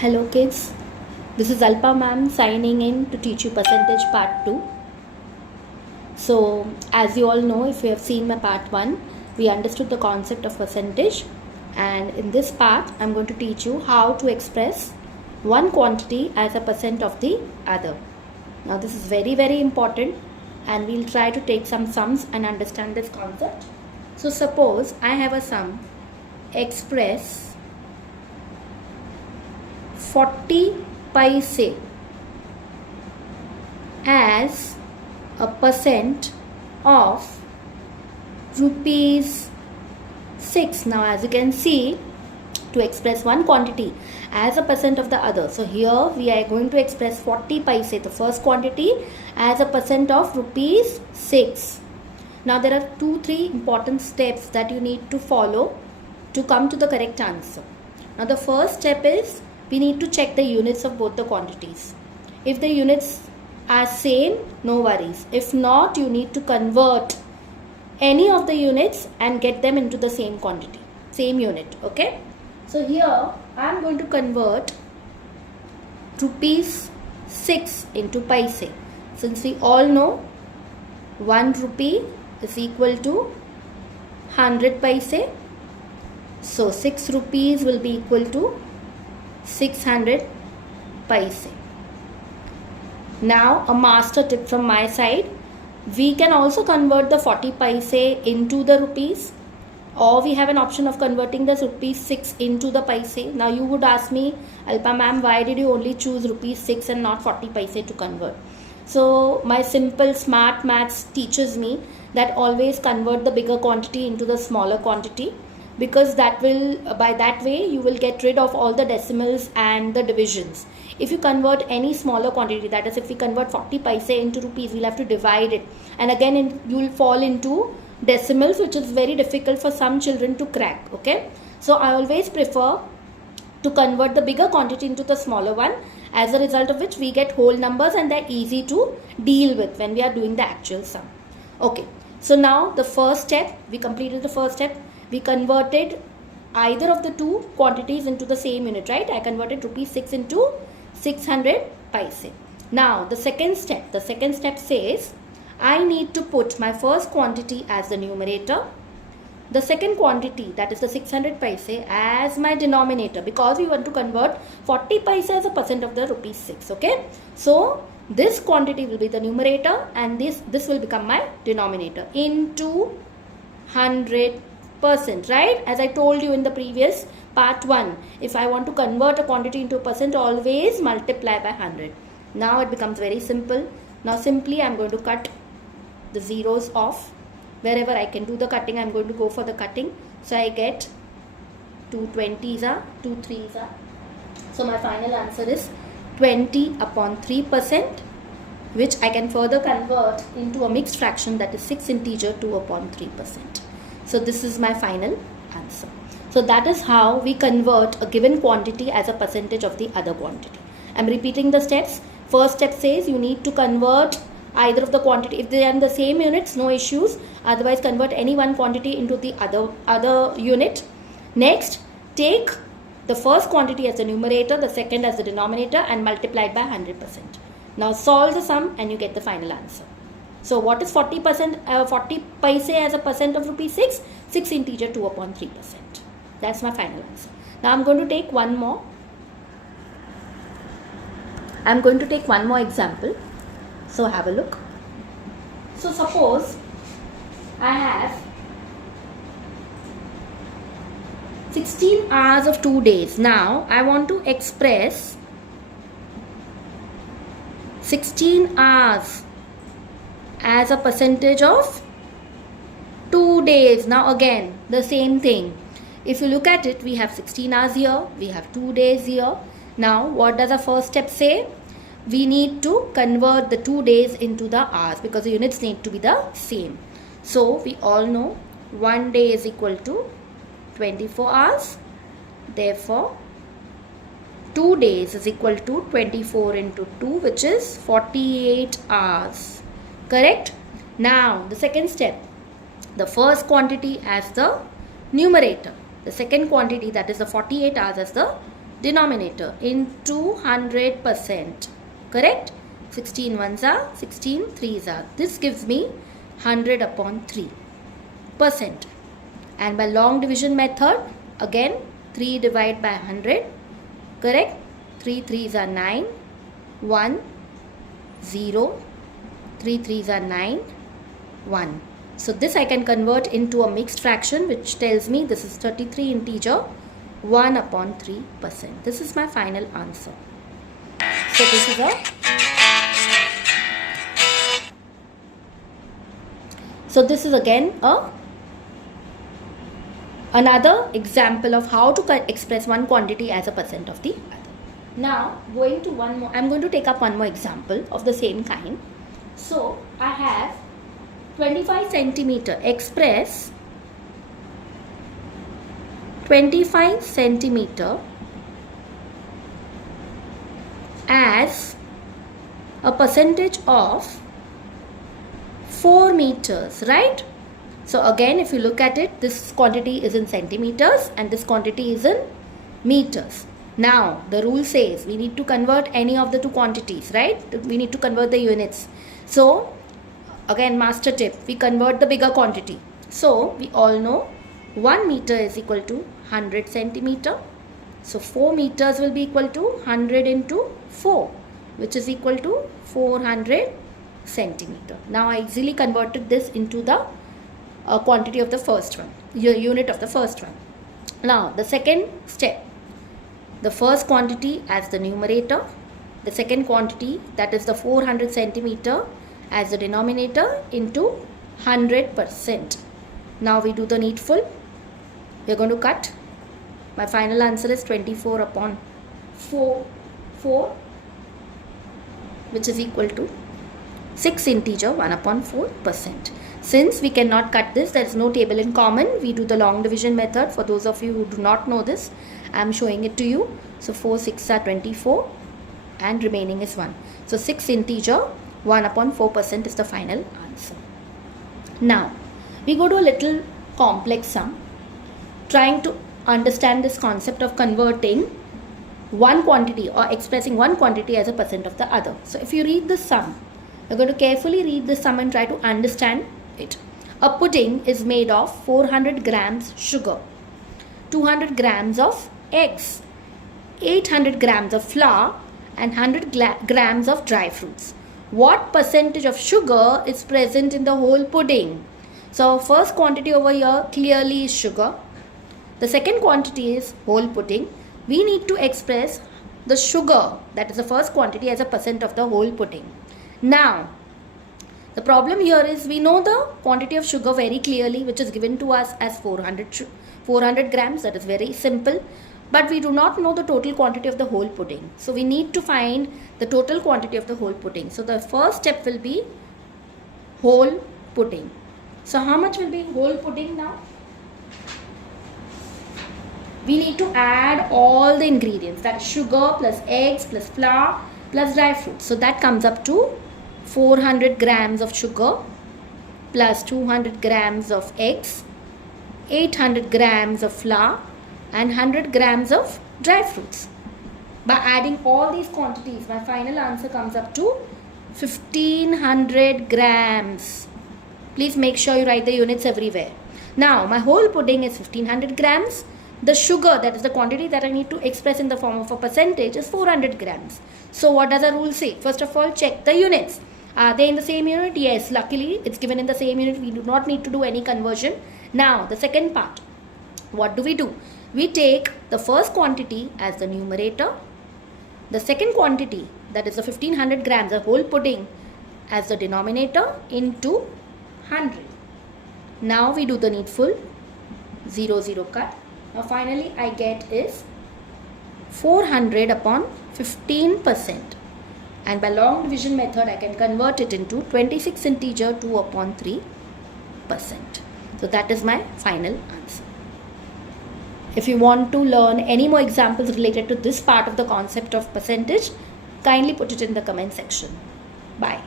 Hello kids, this is Alpa ma'am signing in to teach you percentage part 2. So as you all know, if you have seen my part 1, we understood the concept of percentage, and in this part I'm going to teach you how to express one quantity as a percent of the other. Now this is very important, and we'll try to take some sums and understand this concept. So suppose I have a sum, express 40 paise as a percent of rupees 6. Now as you can see, to express one quantity as a percent of the other, so here we are going to express 40 paise, the first quantity, as a percent of rupees 6. Now there are 2-3 important steps that you need to follow to come to the correct answer. Now the first step is we need to check the units of both the quantities. If the units are same, no worries. If not, you need to convert any of the units and get them into the same quantity, same unit. Okay. So here I am going to convert rupees 6 into paise. Since we all know 1 rupee is equal to 100 paise. So 6 rupees will be equal to 600 paise. Now a master tip from my side, we can also convert the 40 paise into the rupees, or we have an option of converting the rupees 6 into the paise. Now you would ask me, Alpa ma'am, why did you only choose rupees 6 and not 40 paise to convert? So my simple smart maths teaches me that always convert the bigger quantity into the smaller quantity, because that will, by that way you will get rid of all the decimals and the divisions. If you convert any smaller quantity, that is if we convert 40 paise into rupees, we'll have to divide it, and again you will fall into decimals, which is very difficult for some children to crack. Okay, so I always prefer to convert the bigger quantity into the smaller one, as a result of which we get whole numbers and they're easy to deal with when we are doing the actual sum. Okay, so now the first step, we completed the first step. We converted either of the two quantities into the same unit, right? I converted rupees 6 into 600 paise. Now the second step says I need to put my first quantity as the numerator, the second quantity, that is the 600 paise, as my denominator, because we want to convert 40 paise as a percent of the rupees 6. Okay, so this quantity will be the numerator and this will become my denominator, into 100%, right? As I told you in the previous part 1, if I want to convert a quantity into a percent, always multiply by 100. Now it becomes very simple. Now simply I am going to cut the zeros off. Wherever I can do the cutting, I am going to go for the cutting. So I get 2 20s are, 2 3s are. So my final answer is 20 upon 3%, which I can further convert into a mixed fraction, that is 6 integer 2 upon 3%. So this is my final answer. So that is how we convert a given quantity as a percentage of the other quantity. I am repeating the steps. First step says you need to convert either of the quantity. If they are in the same units, no issues. Otherwise, convert any one quantity into the other unit. Next, take the first quantity as the numerator, the second as the denominator, and multiply it by 100%. Now solve the sum and you get the final answer. So what is 40 paise as a percent of rupees 6? 6 integer 2 upon 3%. That's my final answer. Now I'm going to take one more. I'm going to take one more example. So have a look. So suppose I have 16 hours of 2 days. Now I want to express 16 hours as a percentage of 2 days. Now again the same thing. If you look at it, we have 16 hours here, we have 2 days here. Now what does the first step say? We need to convert the 2 days into the hours, because the units need to be the same. So we all know 1 day is equal to 24 hours. Therefore 2 days is equal to 24 into 2, which is 48 hours. Correct? Now the second step, the first quantity as the numerator, the second quantity, that is the 48 hours, as the denominator into 100%. Correct? 16 ones are, 16 threes are. This gives me 100 upon 3%. And by long division method, again 3 divided by 100. Correct? 3 threes are 9. 1, 0. 3 threes are 9. 1. So this I can convert into a mixed fraction, which tells me this is 33 integer 1 upon 3%. This is my final answer. So this is again another example of how to express one quantity as a percent of the other. Now going to one more, I'm going to take up one more example of the same kind. So I have 25 centimeter, express 25 centimeter as a percentage of 4 meters, right? So again, if you look at it, this quantity is in centimeters and this quantity is in meters. Now the rule says we need to convert any of the two quantities, right? We need to convert the units. So again, master tip, we convert the bigger quantity. So we all know 1 meter is equal to 100 centimeter. So 4 meters will be equal to 100 into 4, which is equal to 400 centimeter. Now I easily converted this into the quantity of the first one, unit of the first one. Now the second step, the first quantity as the numerator, the second quantity, that is the 400 centimeter, as the denominator into 100%. Now we do the needful. We are going to cut. My final answer is 24 upon 4, which is equal to 6 integer 1 upon 4%. Since we cannot cut this, there is no table in common, we do the long division method. For those of you who do not know this, I am showing it to you. So 4 6 are 24 and remaining is 1. So 6 integer 1 upon 4% is the final answer. Now we go to a little complex sum, trying to understand this concept of converting one quantity or expressing one quantity as a percent of the other. So if you read this sum, you're going to carefully read this sum and try to understand it. A pudding is made of 400 grams sugar, 200 grams of eggs, 800 grams of flour and 100 grams of dry fruits. What percentage of sugar is present in the whole pudding? So first quantity over here clearly is sugar. The second quantity is whole pudding. We need to express the sugar, that is the first quantity, as a percent of the whole pudding. Now the problem here is we know the quantity of sugar very clearly, which is given to us as 400 grams. That is very simple. But we do not know the total quantity of the whole pudding. So we need to find the total quantity of the whole pudding. So the first step will be whole pudding. So how much will be whole pudding now? We need to add all the ingredients, that is sugar plus eggs plus flour plus dry fruits. So that comes up to 400 grams of sugar plus 200 grams of eggs, 800 grams of flour and 100 grams of dry fruits. By adding all these quantities, my final answer comes up to 1500 grams. Please make sure you write the units everywhere. Now my whole pudding is 1500 grams. The sugar, that is the quantity that I need to express in the form of a percentage, is 400 grams. So what does the rule say? First of all, check the units. Are they in the same unit? Yes, luckily it's given in the same unit. We do not need to do any conversion. Now the second part, what do? We take the first quantity as the numerator, the second quantity, that is the 1500 grams, the whole pudding, as the denominator, into 100. Now we do the needful, 0 0 cut. Now finally I get is 400 upon 15%, and by long division method I can convert it into 26 integer 2 upon 3%. So that is my final answer. If you want to learn any more examples related to this part of the concept of percentage, kindly put it in the comment section. Bye.